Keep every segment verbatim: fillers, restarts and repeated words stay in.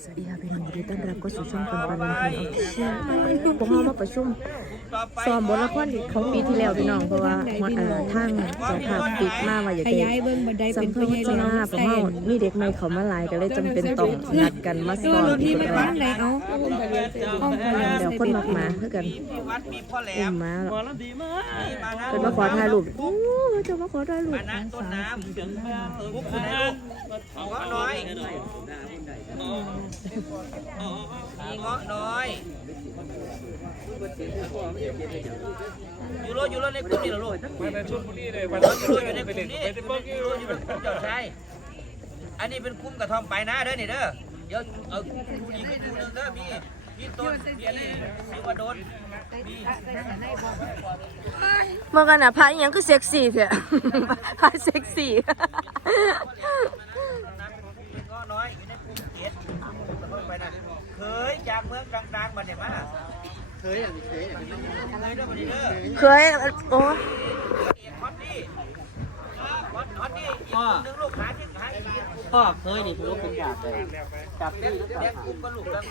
สวัสดีค่ะพี่น้องยินดีต้อนรับเข้าสู่ช่องคนบันเทิงออฟฟิเชียลพวกเรามาประชุมซ้อมบทละครเขาปีที่แล้วพี่น้องเพราะว่าทางเจ้าภาพปิดมาว่าอยากจะสัมภาษณ์จะมาเพราะว่ามีเด็กใหม่เขามาหลายก็เลยจำเป็นต้องนัดกันมาซ้อมอีกรอบเดี๋ยวคนมากมาเพื่อกันอุ้มมาเป็นมาขอถ่ายรูปโอ้จะมาขอถ่ายรูปต้นน้ำถึงบุกคุณลูกเงาะน้อยมีเงาะน้อยยูโรยูโรในกลุ่มนี้เหรอลูกมาในชุดนี้เลยมายูโรอยู่ในกลุ่มนี้ยูโรอยู่ในกลุ่มเจ้าชายอันนี้เป็นกลุ่มกระทอมไปนะเด้อนี่เด้อเดี๋ยวเอาดูอีกให้ดูนึงเด้อมีมีต้นมีอะไรมีว่าโดนมีเมื่อกันอ่ะพายยังคือเซ็กซี่เถอะพายเซ็กซี่เคยจากเมืองดังๆมาเนี่ยมาเคยเคยเคยด้วยมาดิเด้อเคยโอ้ฮอตดี้ฮอตฮอตดี้อีกหนึ่งลูกหาที่หาอีกพ่อเคยนี่ถือว่าเป็นจากเลยจากที่เด็กกลุ่มก็ลูกแล้ว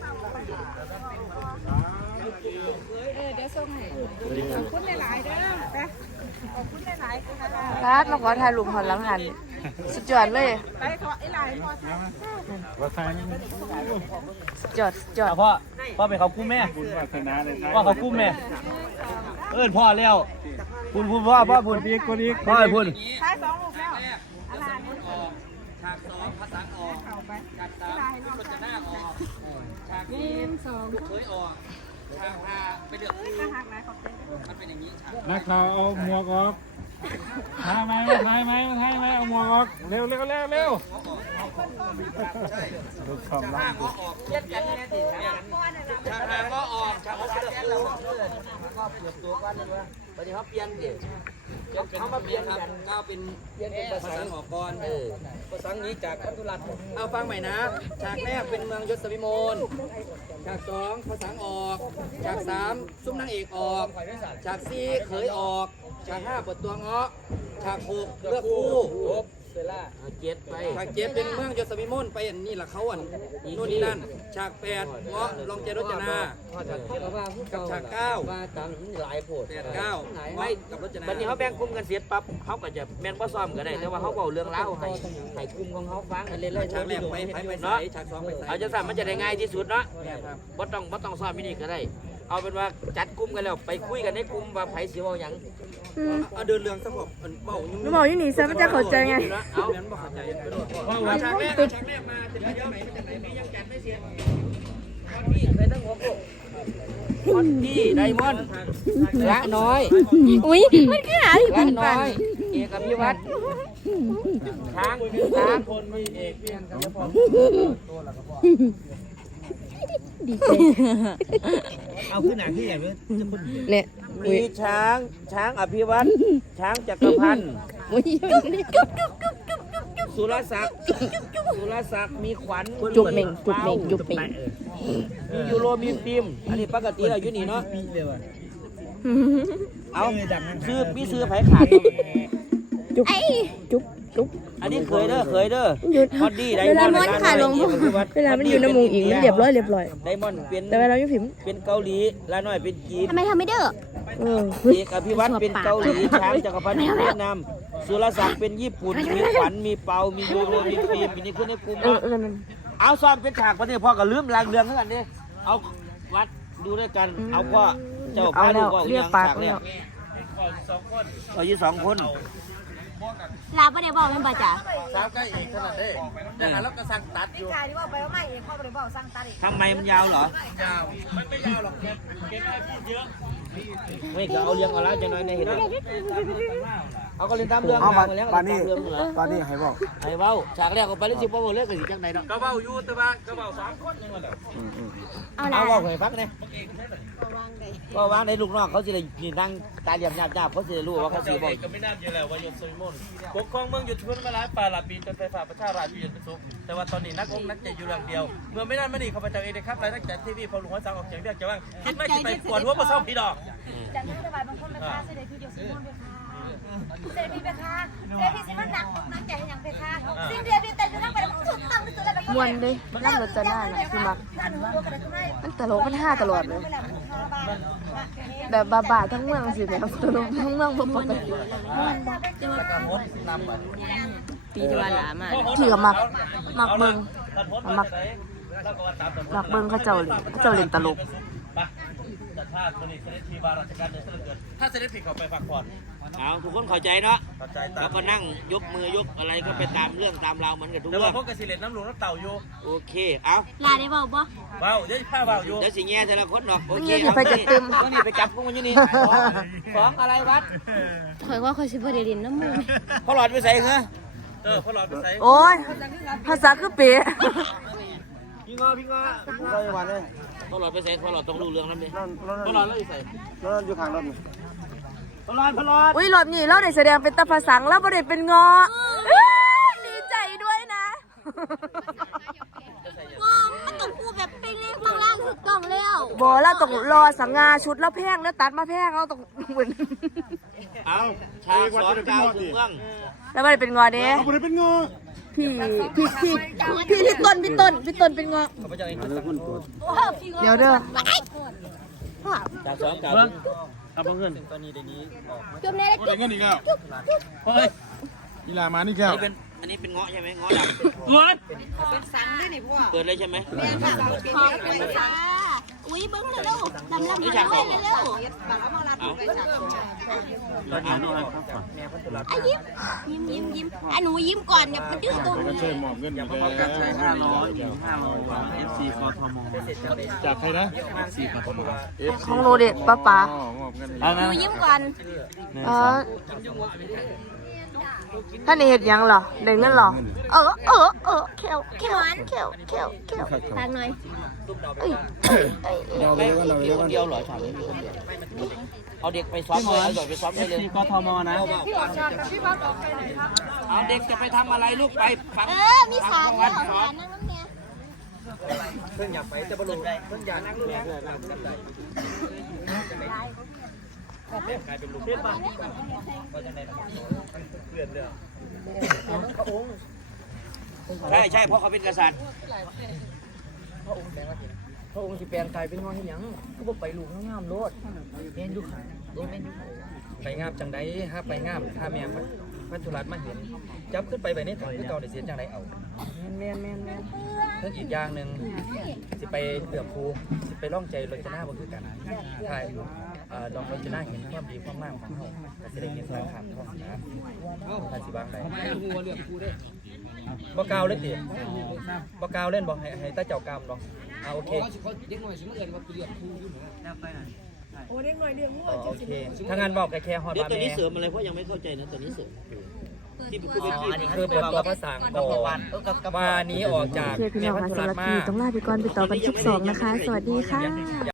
เออเดี๋ยวส่งให้ขอบคุณหลายๆเด้อไปขอบคุณหลายๆค่ะรัดมาขอถ่ายรูปหอนหลังหันสุดยอดเลยไปขอไอ้หลายพอสุดยอดสุดยอดพ่อพ่อเป็นเขากู้แม่พ่อเขากู้แม่เอิ้นพ่อแล้วพูนพูนพ่อพ่อพูนพีกคนนี้พ่อพูนใช้สองลูกแล้วอะไรนี่ฉากสองภาษาออกฉากสามรถจะหน้าออกฉากนี้เคยออกฉากห้าไปเดือดมันเป็นอย่างนี้ฉากนักข่าวเอาหมวกออกถ่ายไหมถ่ายไหมถ่ายไหมเอาหมวกออกเร็วเร็วเร็วเร็วลูกคำล่างก็ออกเทียบกันแน่ดิฉากห้าก็ออกฉากหกเดือดแล้วก็เปลี่ยนตัวกันเลยว่าวันนี้เขาเปลี่ยนเด็กเขามาเปลี่ยนครับก็เป็นเปลี่ยนเป็นภาษาออกก่อนเออภาษานี้จากพัทุรัตน์เอาฟังใหม่นะฉากแรกเป็นเมืองยศวิมลฉากสองภาษาออกฉากสามซุ้มนางเอกออกฉากสี่เขยออกฉากห้าเปิดตัวเงาะฉากหกเลือกคู่เซล่าเจ็ดไปฉากเจ็ดเป็นเมืองยศวิมลไปอันนี้แหละเขาอันนู่นนี่นั่นฉากแปดเงาะลองเจรจนากับฉากเก้าว่าตามหลายโผล่แปดเก้าไม่กับรจนาวันนี้เขาแบ่งกลุ่มกันเสียปั๊บเขาก็จะแม่นว่าซ้อมกันได้แต่ว่าเขาเบาเรื่องเล่าให้ให้กลุ่มของเขาฟังเล่นเลยฉากแรกไปไปไปเนาะฉากสองไปเอาจะสั่งมันจะได้ง่ายที่สุดเนาะบ่ต้องบ่ต้องซ้อมมินิก็ได้เอาเป็นว่าจัดกลุ่มกันแล้วไปคุยกันในกลุ่มว่าไผสิเว้าหยังเอาเดินเรื่องสงบเบายุ่งเบาอยู่นี่ซะมันจะเข้าใจไงเอาแม่นบ่เข้าใจว่าฉากแรกฉากแรกมาจะมาเยอะไหนมาจากไหนมียังจัดไม่เสียคอนดี้เคยตั้งหัวโขกคอนดี้ไดมอนด์ละน้อยอุ้ยมันคือหาที่ละน้อยเอกพิวัตรช้างช้างคนไม่เอกเพียงกับพ่อตัวละก็พอดีใจเอาขึ้นหนังที่ใหญ่เลยเนี่ยมีช้างช้างอภิวัตรช้างจักรพันธ์สุรศักดิ์สุรศักดิ์มีขวัญจุกเม่งจุกเม่งจุกเม่งมียูโรมีฟิล์มอันนี้ปกติเราอยู่นี่เนาะเอาซื้อมีซื้อไผ่ขาดจุกจุกจุกอันนี้เคยเด้อเคยเด้อพอดีไดมอนด์เวลามันขาลงเวลามันอยู่ในมุงอิงมันเรียบร้อยเรียบร้อยไดมอนด์เป็นแต่เวลาอยู่ผิวเป็นเกาหลีลาน้อยเป็นจีนทำไมทำไม่เด้อเอกอภิวัตรเป็นเกาหลีช้างจักรพันธ์เวียดนามสุรศักดิ์เป็นญี่ปุ่นมีขวัญมีเปามียูโรมีฟิล์มมีนี่ขึ้นในกลุ่มเอาซ้อมเป็นฉากประเดี๋ยวพ่อก็ลืมลางเรื่องเท่านั้นดิเอาวัดดูด้วยกันเอาก็เจ้าพาลูกก็เรียกฉากเนี่ยก็ยี่สองคนลาประเดี๋ยวบอกมันบ่จ๋าสาวใกล้เอกขนาดนี้แต่แล้วก็สั่งตัดอยู่กายที่ว่าไปว่าไม่เองพ่อประเดี๋ยวบอกสั่งตัดอีกทำไมมันยาวเหรอยาวมันไม่ยาวหรอกแกแกไม่พูดเยอะไม่ก็เอาเรื่องเอาแล้วจะน้อยในเห็นเอาก็เรียนตามเรื่องมาแล้วตอนนี้ตอนนี้ให้บอกให้เบ้าฉากแรกก็ไปเล่นสิบเบ้าเลิกกันสิจังไหนเนาะก็เบ้าอยู่แต่ว่าก็เบ้าสามคนยังไงเอาเอาเบ้าให้ฟังเนี่ยก็วางในลูกน้องเขาสิเลยนี่นั่งตาเหลี่ยมหยาบหยาบเขาสิรู้ว่าเขาสิบอกก็ไม่น่าเยอะแล้วว่ายศสมิมลปกครองเมืองหยุดพื้นมาหลายป่าหลายปีจนไฟฟ้าประชาราชอยู่เป็นสุขแต่ว่าตอนนี้นักองค์นักใจอยู่เรื่องเดียวเมื่อไม่นานมานี้ข้าพเจ้าเองนะครับรายนักจัดทีวีพอหลวงพ่อสั่งออกจากเรียกจะว่าคิดไม่คิดไปปวดหัวมาซ่อมพี่ดอกจัดให้สบายบางคนไม่กล้าเสด็จพี่เดียวซื้อมอนด้วยค่ะเสด็จพี่ไปค่ะเสด็จพี่สิมันหนักอกหนักใจอย่างไปค่ะสิ่งเดียวพี่แต่อยู่ทั้งไปแล้วสุดตั้งที่สุดแล้วมวนเด้นั่งรถจะน่าน่ะพี่มักมันตลกมันห้าตลอดเลยแบบบาๆทั้งเมืองสิแบบตลกทั้งเมืองบ่ปกติปีที่ว่าหลามาที่ก็มักมักเบิ่งมักมักเบิ่งเขาเจ้าเล่นเขาเจ้าเล่นตลกจัดท่าตัวนี้เสด็จทีวาราชการเดินเสด็จเกินถ้าเสด็จผิดเขาไปพักผ่อนเอาทุกคนเข้าใจเนาะเข้าใจตาแล้มวก็นั่งยกมือยกอะไรก็ไปตามเรื่องตามราวเหมือนกับทุกเดี๋ยวเรื่มาองพบกับสิเลนน้ำหลวงน้ำเต่าอยู่โอเคเอาลาได้เบาบ่เบาเดี๋ยวผ้าเบาอยู่เดี๋ยวสิแง่แต่ละคนดอกโอเคเงี้ยไปกระตึมพวกนี้ไปจับพวกมันอยู่นี่ของอะไรวัดข่อยว่าข่อยสิบ่ได้เล่นน้ำมือเขาหลอดไปใส่เหรอเออพ่อหลอดไปใส่โอ้ยภาษาคือเป๊ะพี่งอพี่งอเราอยู่วันเลยเขาหลอดไปใส่เขาหลอดต้องรู้เรื่องนั้นดิเขาหลอดแล้วอยู่ใส่แล้วอยู่ข้างรถเขาหลอดเขาหลอดอุ้ยรอบนี้เราได้แสดงเป็นตาภาสังแล้วบ่ได้เป็นงอเอ้ยดีใจด้วยนะงอมันต้องพูดแบบเป็นเลขข้างล่างถูกต้องแล้วบ่เราต้องรอสังงาชุดแล้วแพงแล้วตัดมาแพงเราต้องเหมือนเอาชาวสอนเจ้าถึงเมืองแล้วบ่ได้เป็นงอเด้เอาไปเป็นงอพี่พี่พี่พี่พี่ต้นพี่ต้นพี่ต้นเป็นงอเขาไปจะเองเดี๋ยวเด้อจากสองเก่าเอาเงินจมในแล้วโอ้ได้เงินอีกแล้วเฮ้ยนี่ลามานี่แก้อันวนี้เป็นอันนี้เป็นเงาะใช่ไหมเงาะดำรถเปิดเลยใช่ไหมขอบคุณค่ะอุ้ยเบิ้งเร็วๆดำลำนี่ดำฉากสองเร็วเอาๆอ่ะยิ้มยิ้มยิ้มยิ้มอ่ะหนูยิ้มก่อนเนี่ยมันดื้อตรงแล้วก็นี้ช่วยมอบเงินมาแล้วห้าร้อยห้าร้อยเอฟซีกทมจากใครนะสี่กทมของโนเด็ดป้าป๋าอ๋อมอบเงินเอาหนะนูยิ้มก่อนเออท่านนี่เห็ดหยังเหรอเด้งเงินเหรอเออเออเออเขียวเขียวเขียวเขียวเขียวทางหน่อยเอ้ยเอ้ยเอ้ยเราไปมีคนเดียวเหรอฉากนี้มีคนเดียวเอาเด็กไปซ้อมเลยเอาเด็กไปซ้อมเอได้ฟเลยซีกทมนะเอาเด็กจะไปทำอะไรลูกไปฟังเออมีสารด้วยเหรอสารนั่งน้ำเนี่ยเพิ่งอยากไปจะบรรลุได้เพิ่งอยากนั่งเลยกลายเป็นลูกเล่นบ้างใช่ใช่เพราะเขาเป็นกษัตริย์พระองค์สิแปลงกายเป็นงอให้หยังก็บ่ไปลูกงามโลดแม่นอยู่ค่ะโดยแม่นอยู่ไปงามจังไดฮะไปงามถ้าแม่พันธุรัตน์มาเห็นจับขึ้นไปไปในถังคือเก่าได้เสียจังไดเอาแม่นแม่นแม่นเพิ่งอีกอย่างหนึงสิไปเกือบครูสิไปร่องใจรจนาบ่คือกันถ่ายเอ่อดอกรจนาเห็นความดีความงามของเฮาก็สิได้เห็นสังขารของนะถ้าสิวางได้บ่กล่าวเลยติบ่กล่าวเล่นบ่ให้ให้ตาเจ้ากามดอกอ่าโอเคโอเคถ้างานบอกแค่ฮอดเดี๋ยวบ้านตัวนี้แม่เสริมอะไรเพราะยังไม่เข้าใจนะตัวนี้เสริมที่เป็นอ๋คู่อเป็นที่คือเปิดตัวภาษาก่อนว่านี้ออกจากโอเคพี่น้องค่ะสำหรับคลิปนี้ต้องลาไปก่อนไปต่อกันคลิปสองนะคะ สวัสดีค่ะ